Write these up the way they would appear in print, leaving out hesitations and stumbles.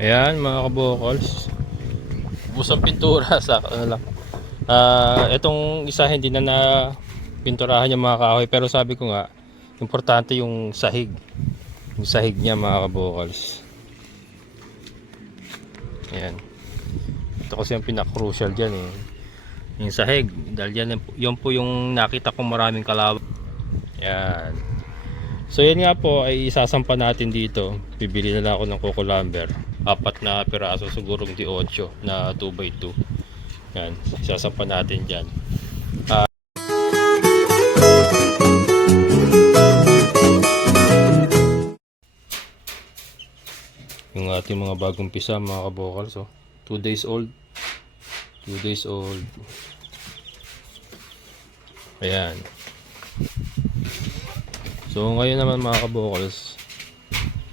Ayan mga kabokals, busang pintura sa ano lang. Itong isa hindi na pinturahan yung mga kahoy, pero sabi ko nga importante yung sahig. Yung sahig niya mga kabokals. Ayan. Ito kasi yung pinaka-crucial diyan eh. Yung sahig, dahil yan po yung nakita kong maraming kalawang. Ayan. So yan nga po ay isasampa natin dito. Bibili na lang ako ng coco lumber. 4 na piraso, sigurong di 8 na 2x2. Yan, isasampa natin dyan. Yung ating mga bagong pisa mga kabokal. So 2 days old. 2 days old. Ayan. So ngayon naman mga kabokals,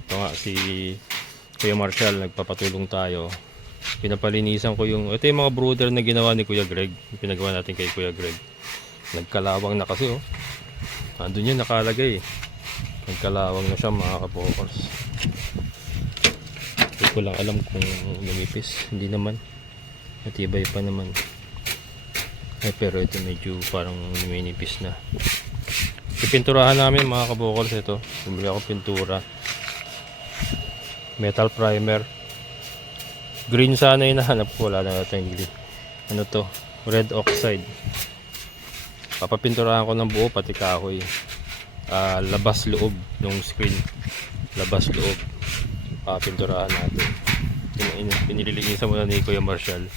ito nga si Kuya Marshall, nagpapatulong tayo. Pinapalinisan ko ito yung mga brooder na ginawa ni Kuya Greg. Yung pinagawa natin kay Kuya Greg. Nagkalawang na kasi oh. Andun yun nakalagay. Nagkalawang na siya mga kabokals. Hindi ko lang alam kung lumipis. Hindi naman. Matibay pa naman. Pero ito medyo parang minipis na. Pipinturahan namin mga kabokals ito. Bumili ako pintura. Metal primer. Green sana yung nahanap ko. Wala na natin green. Ano to? Red oxide. Papapinturahan ko ng buo pati kahoy. Labas loob ng screen. Labas loob. Papinturahan natin. Pinililinisan muna ni Kuya Marshall.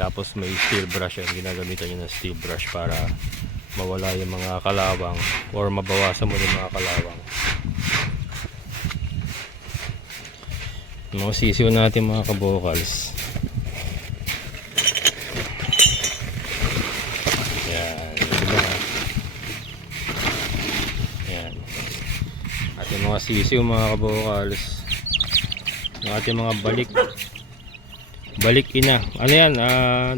Tapos may steel brush yan. Ginagamitan niya ng steel brush para mawala yung mga kalawang or mabawasan mo yung mga kalawang. Mga sisiw natin mga kabokals. Yan, diba? Yan. Ating mga sisiw mga kabokals. Yung ating mga balik ina. Ano yan?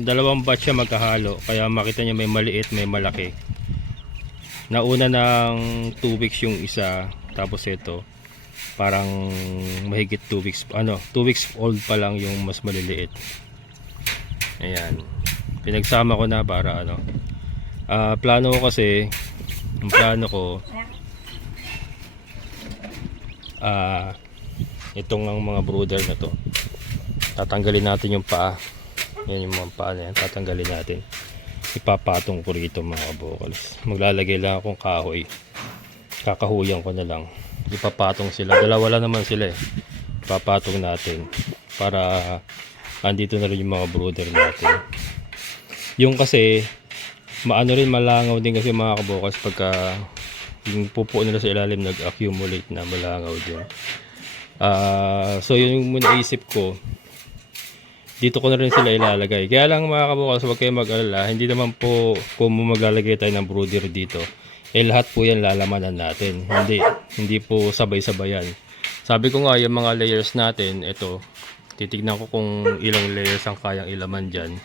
Dalawang batch siya magkahalo. Kaya makita niya may maliit, may malaki. Nauna ng 2 weeks yung isa. Tapos ito parang mahigit 2 weeks. 2 weeks old pa lang yung mas maliliit. Ayan. Pinagsama ko na para plano ko kasi, ang plano ko itong ang mga brooder na to, tatanggalin natin yung paa. Yan yung mga paa na yan, tatanggalin natin. Ipapatong ko rito mga kabokals. Maglalagay lang akong kahoy, kakahuyan ko na lang, ipapatong sila. Dalawa lang naman sila eh. Ipapatong natin para andito na rin yung mga brooder natin. Yung kasi maano rin, malangaw din kasi mga kabokals pagka yung pupo nila sa ilalim nag-accumulate na, malangaw din. So yun yung naisip ko, dito ko na rin sila ilalagay. Kaya lang mga kabokals, huwag kayo mag-alala, hindi naman po kung maglalagay tayo ng brooder dito lahat po yan lalamanan natin. Hindi po sabay-sabay yan. Sabi ko nga yung mga layers natin, ito titignan ko kung ilang layers ang kayang ilaman dyan.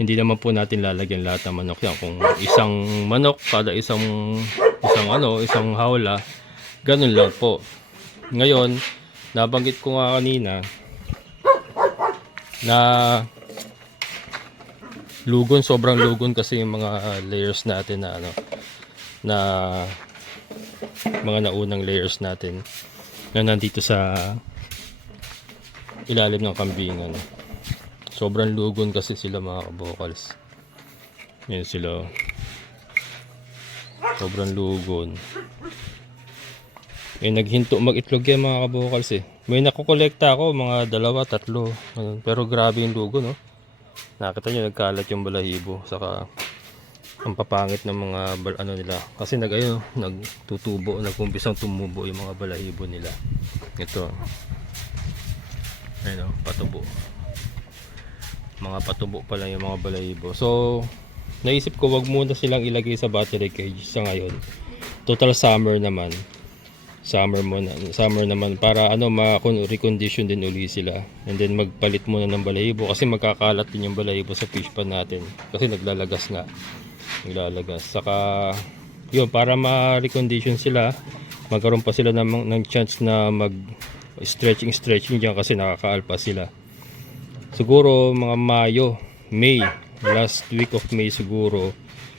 Hindi naman po natin lalagyan lahat ng manok yan. Kung isang manok kada isang hawla, ganun lang po. Ngayon, nabanggit ko nga kanina na lugon, sobrang lugon kasi yung mga layers natin na mga naunang layers natin na nandito sa ilalim ng kambingan. Sobrang lugon kasi sila mga kabokals. Yan sila. Sobrang lugon. Naghinto mag-itlog yan mga kabokals eh. May nakukolekta ako mga 2, 3. Pero grabe yung lugon no. Nakita nyo nagkalat yung balahibo. Saka ang papangit ng mga nila. Kasi nagtutubo, nagkumpisang tumubo yung mga balahibo nila. Ito. Ayun patubo. Mga patubo pa lang yung mga balahibo. So, naisip ko wag muna silang ilagay sa battery cage sa ngayon. Total summer naman. Summer naman para ma-recondition din uli sila. And then magpalit muna ng balahibo kasi magkakalat din yung balahibo sa fish pan natin. Kasi naglalagas nga. Saka yun, para ma-recondition sila, magkaroon pa sila ng chance na stretching dyan kasi nakakaalpa sila. Siguro mga Mayo, May, last week of May siguro,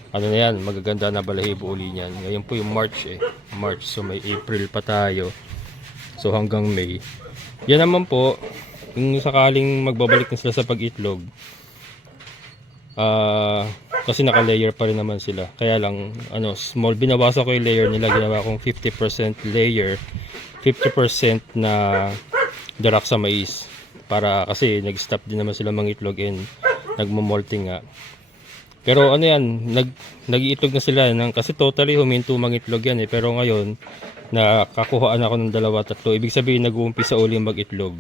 ano na yan, magaganda na balahibo uli niyan. Ngayon po yung March March, so may April pa tayo. So hanggang May. Yan naman po, kung sakaling magbabalik na sila sa pag-itlog, kasi naka-layer pa rin naman sila. Kaya lang, small, binawasan ko yung layer nila. Ginawa kong 50% layer, 50% na darak sa mais. Para kasi nag-stop din naman sila mangitlog and nagmo-molting nga. Pero ano yan, nag-iitlog na sila kasi totally huminto mangitlog yan pero ngayon nakakuhaan ako ng 2-3. Ibig sabihin nag-uumpisa uli mag-itlog.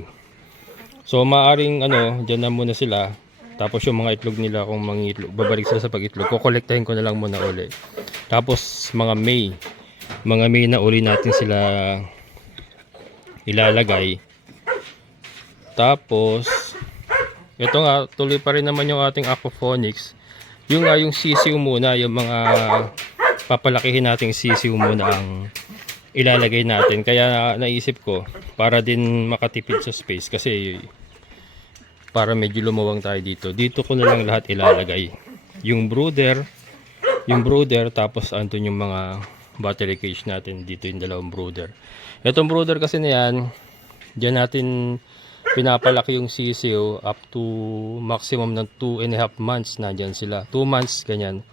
So maaring diyan na muna sila. Tapos yung mga itlog nila kung mangitlog, babalik sila sa pag-itlog. Kukolektahin ko na lang muna uli. Tapos mga May na uli natin sila ilalagay. Tapos ito nga, tuloy pa rin naman yung ating aquaponics. Yung sisiw muna, yung mga papalakihin nating sisiw muna ang ilalagay natin. Kaya naisip ko, para din makatipid sa space kasi para medyo lumawang tayo dito. Dito ko na lang lahat ilalagay. Yung brooder, tapos andun yung mga battery cage natin. Dito yung dalawang brooder. Itong brooder kasi na yan, dyan natin pinapalaki yung sisiw up to maximum ng 2.5 months. Nandyan sila. 2 months, ganyan.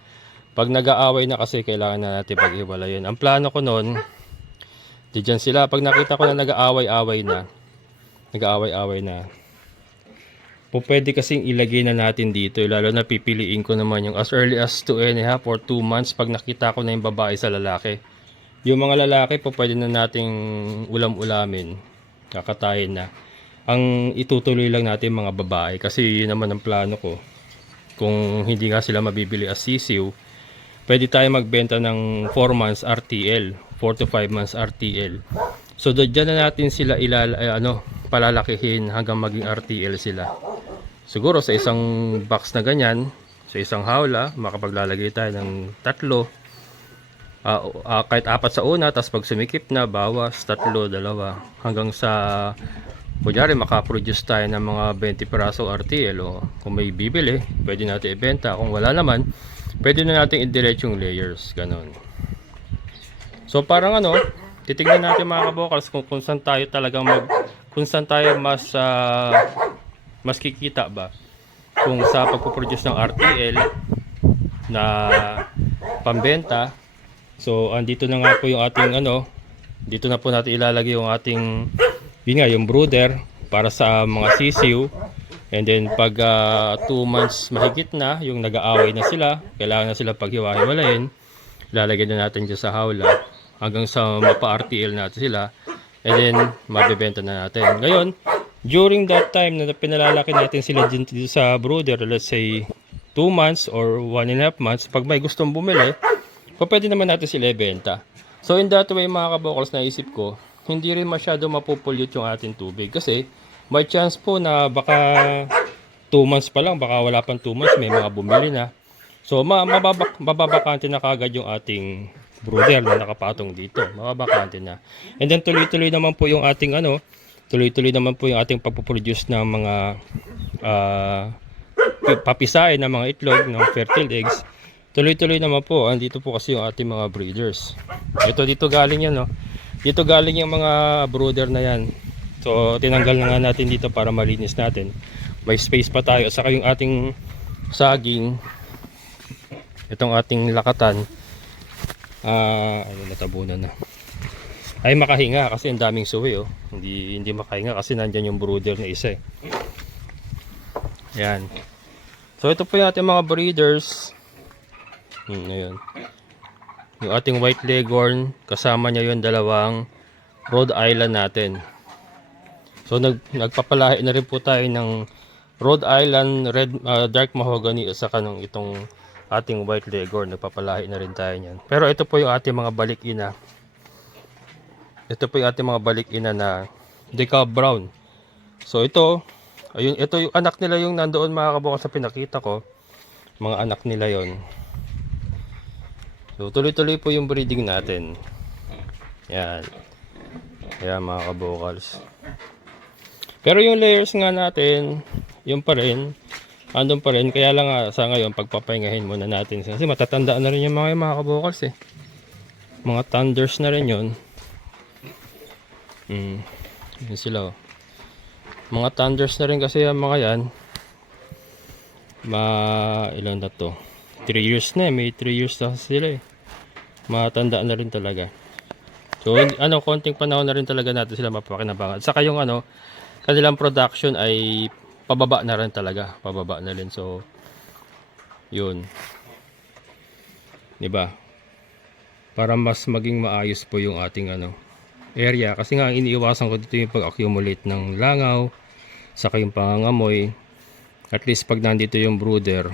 Pag nag-aaway na kasi, kailangan na natin pag-iwalayan. Ang plano ko noon, dyan sila. Pag nakita ko na nag-aaway na, pwede kasing ilagay na natin dito. Lalo na pipiliin ko naman yung as early as 2.5 or 2 months pag nakita ko na yung babae sa lalaki. Yung mga lalaki, pwede na nating ulam-ulamin. Kakatayin na. Ang itutuloy lang natin mga babae kasi yun naman ang plano ko. Kung hindi nga sila mabibili as sisiw, pwede tayo magbenta ng 4 months RTL, 4 to 5 months RTL. So dyan na natin sila palalakihin hanggang maging RTL sila. Siguro sa isang box na ganyan, sa isang hawla, makapaglalagay tayo ng 3. Kahit 4 sa una, tapos pag sumikip na, bawas 3, 2, hanggang sa kunyari makaproduce tayo ng mga 20 piraso RTL. Kung may bibili, pwede natin ibenta. Kung wala naman, pwede na natin i-diretso yung layers, ganon. So parang titignan natin mga kabokals kung saan tayo talagang kung saan tayo mas kikita ba, kung sa pagpo-produce ng RTL na pambenta. So andito na nga po yung ating dito na po natin ilalagay yung ating yung brooder para sa mga sisiw. And then pag 2 months mahigit na, yung nag-aaway na sila, kailangan na sila paghiwa-hiwalayin, ilalagay na natin dyan sa hawla hanggang sa mapa-RTL natin sila. And then mabibenta na natin. Ngayon, during that time na pinalalaki natin sila dito sa brooder, let's say 2 months or 1.5 months, pag may gustong bumili, pwede naman natin sila ibenta. So in that way mga kabokals, naisip ko, hindi rin masyado mapupulyot yung ating tubig kasi may chance po na baka 2 months pa lang, baka wala pang 2 months, may mga bumili na. So mababakante na kagad yung ating brooder na nakapatong dito. Mababakante na. And then tuloy-tuloy naman po yung ating pagpuproduce ng mga papisain ng mga itlog, ng fertile eggs. Tuloy-tuloy naman po. Andito po kasi yung ating mga breeders. Dito galing yan, Dito galing yung mga brooder na yan. So tinanggal na nga natin dito para malinis natin. May space pa tayo. Saka yung ating saging, itong ating lakatan, natabunan na. Ay makahinga kasi ang daming suwi, Hindi makahinga kasi nandyan yung brooder na isa, Yan. So ito po yung ating mga breeders. Ayun. Yung ating white leghorn, kasama niya yung dalawang Rhode Island natin. So nagpapalahi na rin po tayo ng Rhode Island red dark mahogany sa kanong itong ating white leghorn. Nagpapalahi na rin tayo niyan. Pero ito po yung ating mga balik-ina. Ito po yung ating mga balik-ina na decal brown. So ito yung anak nila yung nandoon mga kabukal sa pinakita ko. Mga anak nila yon. So tuloy-tuloy po yung breeding natin. Yan. Yan mga kabukals. Pero yung layers nga natin, yun pa rin, andun pa rin. Kaya lang nga sa ngayon, pagpapahingahin muna natin. Kasi matatanda na rin yung mga kabukals eh. Mga thunders na rin yun. Yun sila oh. Mga thunders na rin kasi yung mga yan. Ilan na to? 3 years na eh. May 3 years na sila eh. Matanda na rin talaga. So, konting panahon na rin talaga natin sila mapakinabangan. Saka yung kanilang production ay pababa na rin talaga. Pababa na rin. So, yun. Diba? Para mas maging maayos po yung ating area. Kasi nga, iniiwasan ko dito yung pag-accumulate ng langaw. Saka yung pangangamoy. At least pag nandito yung brooder,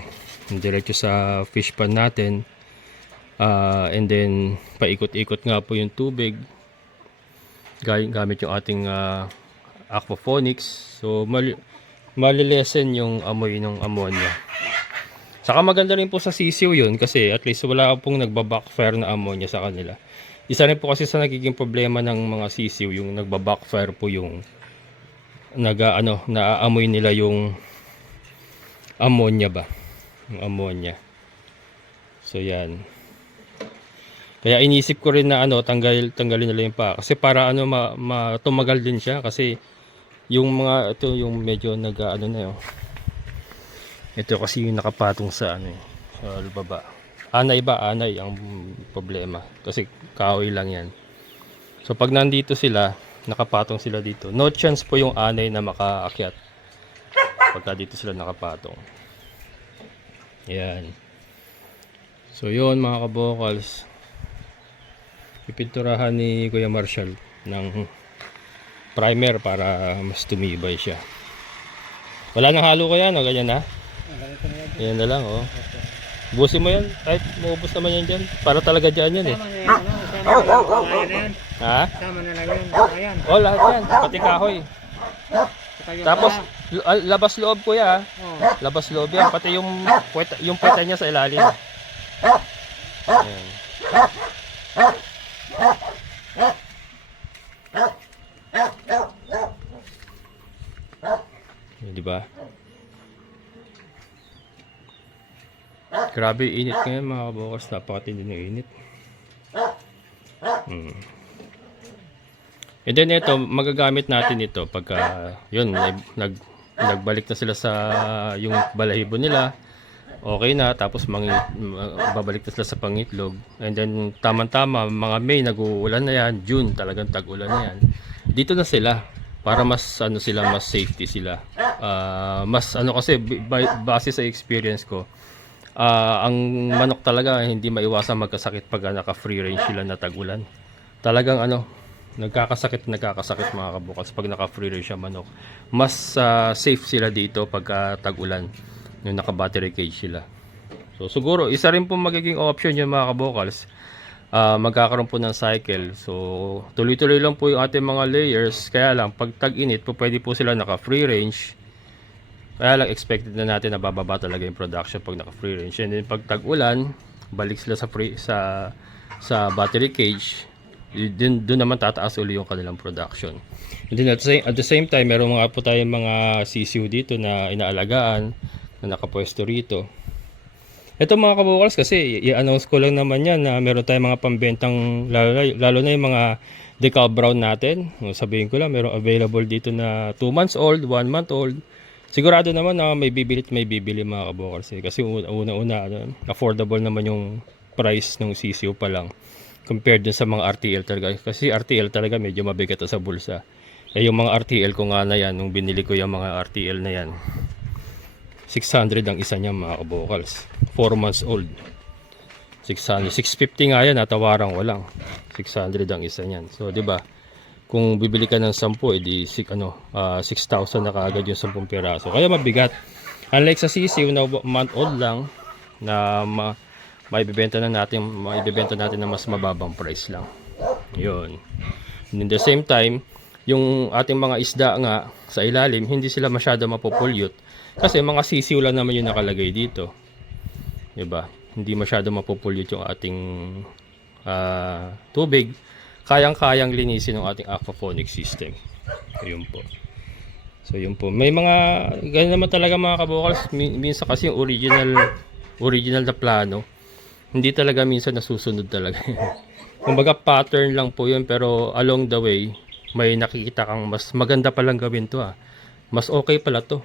diretso sa fish pan natin. And then, paikot-ikot nga po yung tubig. Gamit yung ating aquaponics. So, malilesen yung amoy ng ammonia. Saka maganda rin po sa sisiw yun kasi at least wala pong nagbabackfire na ammonia sa kanila. Isa rin po kasi sa nagiging problema ng mga sisiw yung nagbabackfire po yung naaamoy nila yung ammonia ba? Yung ammonia. So yan. Kaya inisip ko rin na tanggalin nila yung pa kasi para tumagal din siya kasi yung mga ito yung medyo na yun. Ito kasi yung nakapatong sa sa baba. Anay ang problema kasi kahoy lang yan. So pag nandito sila, nakapatong sila dito. No chance po yung anay na makaakyat. Pagka dito sila nakapatong. Yan. So yun mga kabokals. Pipinturahan ni Kuya Marshall ng primer para mas tumibay siya. Wala nang halo kaya ganyan na? Yan na lang Busin mo yan kahit maubos naman yan dyan. Para talaga dyan yan eh. Ha? Sama na lang yun. Lahat yan. Pati kahoy. Tapos labas loob kuya. Labas loob yan. Pati yung puweta niya sa ilalim. Ayan. Diba? Grabe init ngayon mga kabukas. Napakatindi ng init. And then ito, magagamit natin ito pagka yun, nagbalik na sila sa yung balahibo nila. Okay na, tapos babalik na sila sa pangitlog. And then tama-tama, mga May nag-uulan na yan, June talagang tag-ulan na yan. Dito na sila para mas mas safety sila. Mas kasi base sa experience ko, ang manok talaga hindi maiwasan magkasakit pag naka-free range sila na tag-ulan. Talagang nagkakasakit mga kabukas pag naka-free range siya manok. Mas safe sila dito pag tag-ulan. Yung naka-battery cage sila. So siguro isa rin po magiging option yung mga kabokals. Magkakaroon po ng cycle. So tuloy-tuloy lang po yung ating mga layers. Kaya lang pag tag-init po pwede po sila naka-free range. Kaya lang expected na natin na bababa talaga yung production pag naka-free range. And then pag tag-ulan, balik sila sa battery cage. Doon naman tataas uli yung kanilang production. And then at the same time, meron mga po tayong mga sisiw dito na inaalagaan na nakapwesto rito. Ito mga kabukals kasi i-announce ko lang naman yan na meron tayong mga pambentang lalo na yung mga decal brown natin. Sabihin ko lang meron available dito na 2 months old, 1 month old. Sigurado naman na may bibili mga kabukals kasi una-una affordable naman yung price ng sisiw pa lang compared dun sa mga RTL talaga. Kasi RTL talaga medyo mabigat sa bulsa. Yung mga RTL ko nga na yan, nung binili ko yung mga RTL na yan, 600 ang isa niya mga kabokals. 4 months old. 600. 650 nga yan, natawaran ko lang. 600 ang isa niyan. So, di ba? Kung bibili ka ng 10, edi 6,000 na kaagad yung 10 piraso. Kaya mabigat. Unlike sa sisiw na month old lang, na maibibenta natin na mas mababang price lang. Yun. And in the same time, yung ating mga isda nga sa ilalim, hindi sila masyado mapopollute. Kasi mga sisiw lang naman yung nakalagay dito. Diba? Hindi masyado mapopollute yung ating tubig. Kayang-kayang linisin ng ating aquaponic system. Ayun po. So yun po. May mga ganun naman talaga mga kabukals. Minsan kasi yung original na plano, hindi talaga minsan nasusunod talaga. Kumbaga pattern lang po yun, pero along the way may nakikita kang mas maganda palang gawin to ah. Mas okay pala to.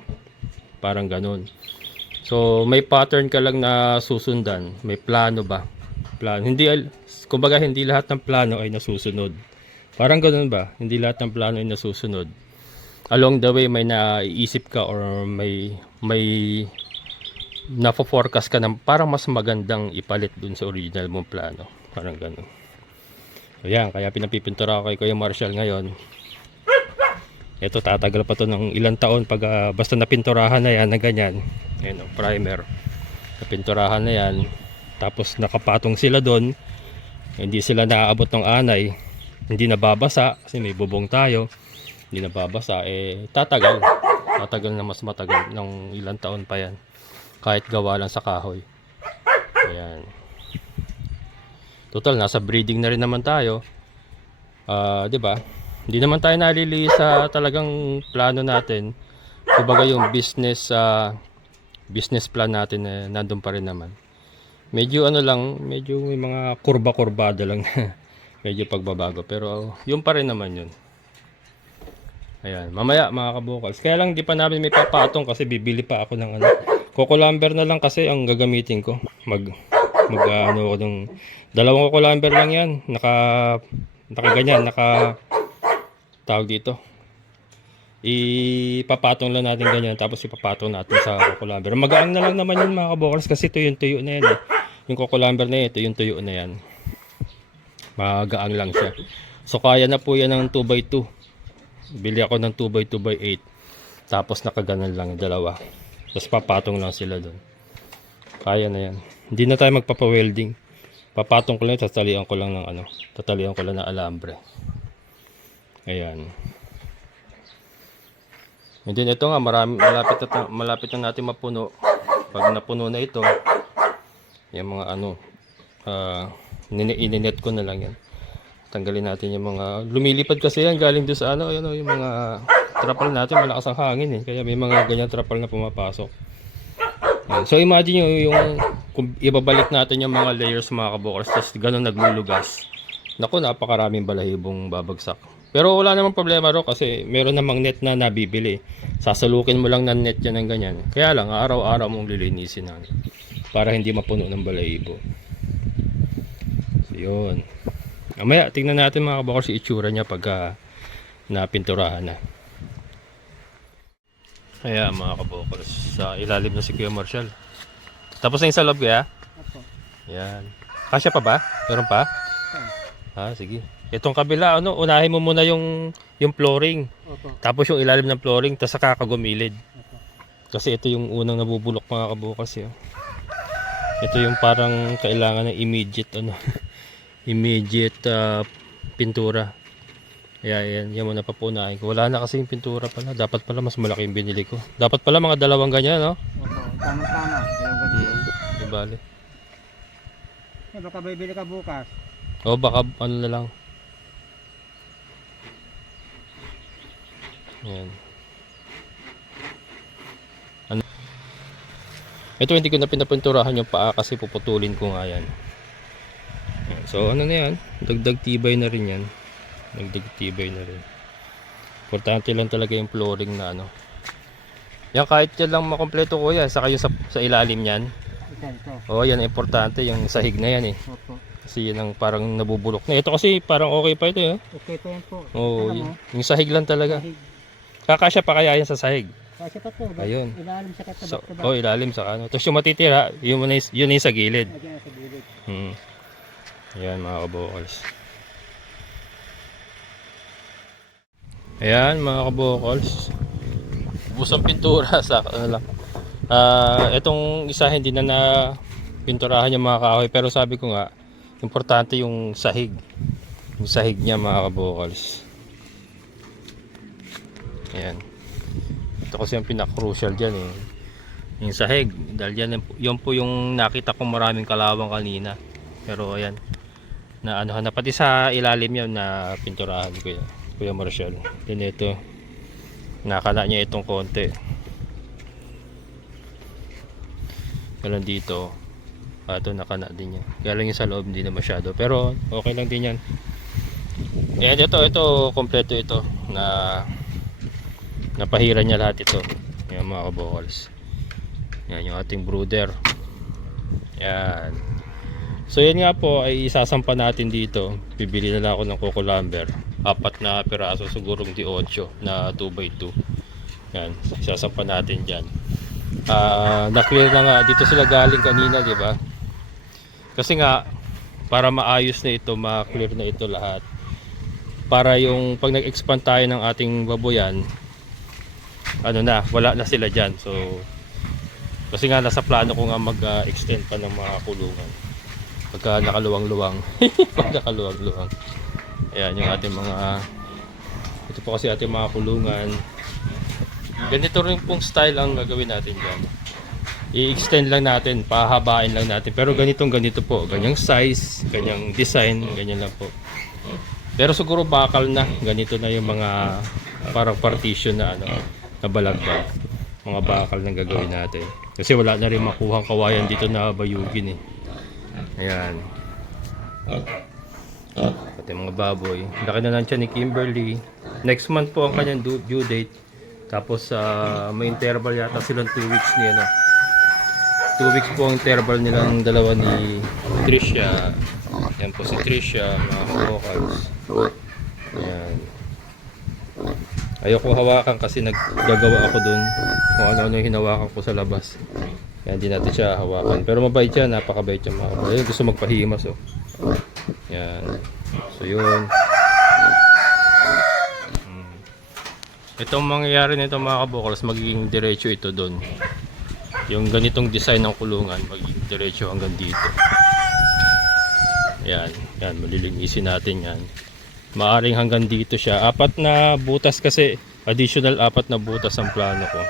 Parang ganun. So may pattern ka lang na susundan. May plano ba? Plano. Kumbaga hindi lahat ng plano ay nasusunod. Parang ganun ba? Hindi lahat ng plano ay nasusunod. Along the way may naiisip ka or may nafo-forecast ka ng parang mas magandang ipalit dun sa original mong plano. Parang ganun. So yan, kaya pinapipintura ko kay Kuya Marshall ngayon. Ito tatagal pa to ng ilang taon pag basta napinturahan na yan na ganyan. Ayan o, primer. Napinturahan na yan. Tapos nakapatong sila doon. Hindi sila naaabot ng anay. Hindi nababasa kasi may bubong tayo. Hindi nababasa. Tatagal. Tatagal na mas matagal ng ilang taon pa yan. Kahit gawa lang sa kahoy. Ayan. Total, nasa breeding na rin naman tayo. 'Di ba? Hindi naman tayo nalili sa talagang plano natin. Kumbaga yung business plan natin nandun pa rin naman. Medyo medyo may mga kurba-kurbada lang medyo pagbabago, pero yun pa rin naman yun. Ayan, mamaya mga kabukals. Kaya lang di pa namin may papatong kasi bibili pa ako ng Coco lumber na lang kasi ang gagamitin ko. Ako ng dalawang Coco lumber lang yan. Nakaganyan, tawag dito. Ipapatong lang natin ganyan tapos ipapatong natin sa Coco lumber. Magaang na lang naman yun mga kabukals kasi ito yung tuyo na yan eh. Yung Coco lumber na ito yung tuyo na yan. Magaang lang siya. So kaya na po yan ng 2x2. Bili ako ng 2x2x8. Tapos nakaganan lang yung dalawa. Tapos papatong lang sila doon. Kaya na yan. Hindi na tayo magpapa-welding. Papatong ko lang, tatalian ko lang ng alambre. Ayan. And then ito nga, malapit na natin mapuno. Pag napuno na ito, yung mga ininet ko na lang yan. Tanggalin natin yung mga lumilipad kasi yan galing doon sa yung mga trapal natin, malakas ang hangin eh. Kaya may mga ganyan trapal na pumapasok. So imagine yung kung ibabalik natin yung mga layers mga kabukals, tapos ganun naglulugas. Naku, napakaraming balahibong babagsak. Pero wala namang problema ro kasi meron namang net na nabibili. Sasalukin mo lang ng net yan ng ganyan. Kaya lang araw-araw mong lilinisin para hindi mapuno ng balahibo. So yun. Mamaya tingnan natin mga kabukals yung itsura niya pag napinturahan na. Kaya mga kabukals, sa ilalim na si Kuya Marshall. Tapos na yung sa loob kaya? Opo. Yan. Kasya pa ba? Meron pa? Sige. Itong kabila, unahin mo muna yung flooring. Opo. Tapos yung ilalim ng flooring, tapos saka kagumilid. Opo. Kasi ito yung unang nabubulok mga kabukals. Ito yung parang kailangan ng immediate pintura. Kaya yan muna papunahin ko. Wala na kasi yung pintura pala. Dapat pala mas malaki yung binili ko. Dapat pala mga dalawang ganyan, no? Opo, tama-tama. Dalawang ganyan. Ibali. Baka bibili ka bukas. Baka na lang. Yan. Ito hindi ko na pinapinturahan yung paa kasi puputulin ko nga yan. So na yan? Dagdag tibay na rin yan. Nagdigtibay na rin. Importante lang talaga yung flooring na Yan kahit yan lang makompleto ko yan. Saka yung sa ilalim yan. Ito. Yan importante. Yung sahig na yan eh. Opo. Kasi yan ang parang nabubulok na. Ito kasi parang okay pa ito eh. Okay pa yan po. Yung sahig lang talaga. Kakasya pa kaya yan sa sahig. Kasi pa po. Ayun. Ilalim sa katabat. Ilalim sa Tapos yung matitira, yun yung sa gilid. Ayan sa gilid. Ayan mga kabukals. Ayan mga kabukals, busang pintura sa lang. Itong isa hindi na pinturahan yung mga kahoy, pero sabi ko nga importante yung sahig. Yung sahig niya mga kabukals. Ayan. Ito kasi yung pinaka-crucial dyan eh. Yung sahig, dahil yan po yung nakita kong maraming kalawang kanina. Pero ayan, na pati sa ilalim yan na pinturahan ko yan. Kuya Marshall. Then ito, nakala niya itong konti. Ganun dito. Ito nakana din niya. Kaya lang yung sa loob hindi na masyado. Pero okay lang din yan. Ayan, ito kompleto ito na napahira niya lahat ito. Yan mga kabokals. Yan yung ating brooder. Yan. So yan nga po ay isasampa natin dito. Bibili na lang ako ng coco lumber. 4 na piraso sigurong di 8 na 2x2. Yan, isasampa natin dyan. Na-clear na nga. Dito sila galing kanina, di ba? Kasi nga para maayos na ito, ma-clear na ito lahat. Para yung pag nag-expand tayo ng ating baboyan, ano na, wala na sila dyan. So kasi nga nasa plano ko nga mag-extend pa ng mga kulungan pagka nakaluwang-luwang. Pagka nakaluwang-luwang. Ayan yung ating mga, ito po kasi ating mga kulungan. Ganito rin pong style ang gagawin natin dyan. I-extend lang natin, pahabain lang natin. Pero ganito po, ganyang size, ganyang design, ganyan lang po. Pero siguro bakal na, ganito na yung mga parang partition na ano, na balagbag. Mga bakal na gagawin natin. Kasi wala na rin makuhang kawayan dito na bayugin eh. Ayan. Pati mga baboy. Laki na lang siya ni Kimberly. Next month po ang kanyang due date. Tapos may interval yata silang 2 weeks niya, no? 2 weeks po ang interval nilang dalawa ni Trisha. Yan po si Trisha, mga vocals. Ayan. Ayoko hawakan kasi naggagawa ako dun kung ano-ano yung hinawakan ko sa labas. Kaya hindi natin siya hawakan. Pero mabait siya, napakabait siya mga kapatid. Gusto magpahimas oh. Yan. So yun. Itong mangyayari nito mga kabukals, magiging diretso ito dun. Yung ganitong design ng kulungan, magiging diretso hanggang dito. Yan. Yan, malilinisin natin yan. Maaring hanggang dito siya. 4 na butas kasi, additional 4 na butas ang plano ko.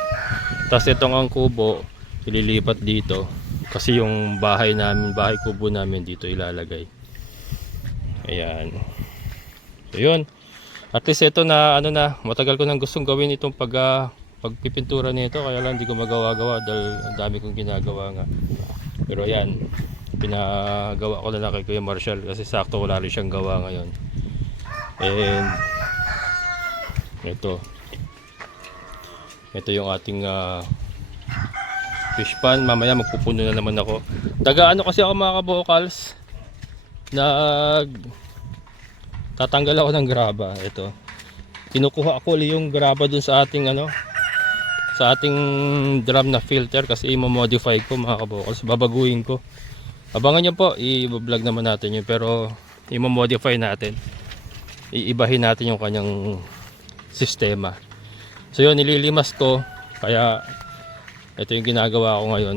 Tapos itong ang kubo, ililipat dito. Kasi yung bahay namin, bahay kubo namin dito ilalagay. Ayan. So yun. At least ito na, ano na, matagal ko nang gustong gawin itong pagpipintura nito. Kaya lang hindi ko magawa-gawa dahil ang dami kong ginagawa nga. Pero ayan, pinagawa ko na lang kay Kuya Marshall kasi sakto wala rin siyang gawa ngayon. And ito yung ating fish pan. Mamaya magpupuno na naman ako. Taga-ano kasi ako mga kabokals, tatanggal ako ng graba. Ito, kinukuha ako ulit yung graba dun sa ating sa ating drum na filter kasi i-modify ko mga kabokals, babaguhin ko. Abangan nyo po, i-vlog naman natin yun, pero i-modify natin, iibahin natin yung kanyang sistema. So yun, nililimas ko. Kaya ito yung ginagawa ko ngayon,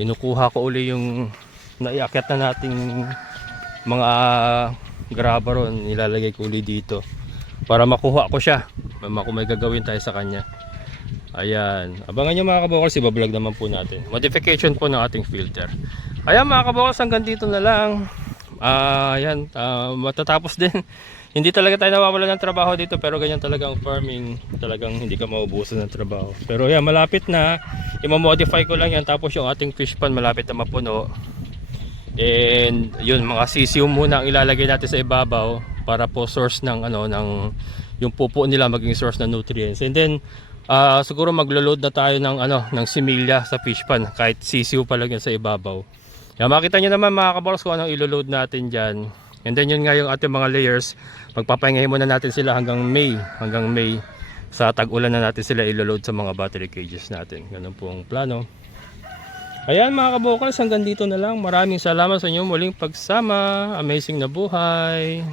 kinukuha ko uli yung naiakyat na nating mga graba ron, nilalagay ko uli dito para makuha ko siya kung may gagawin tayo sa kanya. Ayan, abangan nyo mga kabokals, ibablog naman po natin modification po ng ating filter. Ayan mga kabokals, hanggang dito na lang. Ayan, matatapos din. Hindi talaga tayo nawawala ng trabaho dito, pero ganyan talaga ang farming, talagang hindi ka maubusan ng trabaho. Pero yan, malapit na, i-modify ko lang yan, tapos yung ating fish pan malapit na mapuno. And yun, mga sisiw muna ang ilalagay natin sa ibabaw para po source ng yung pupo nila maging source ng nutrients. And then siguro maglo-load na tayo ng similya sa fish pan, kahit sisiw pa lang yan sa ibabaw. Yan, makita nyo naman mga kabokals kung anong ilo-load natin dyan. And then yun nga yung ating mga layers, magpapahingahin muna natin sila hanggang May. Sa tag-ulan na natin sila ilo-load sa mga battery cages natin. Ganun po ang plano. Ayan mga kabokals, hanggang dito na lang. Maraming salamat sa inyo muling pagsama. Amazing na buhay.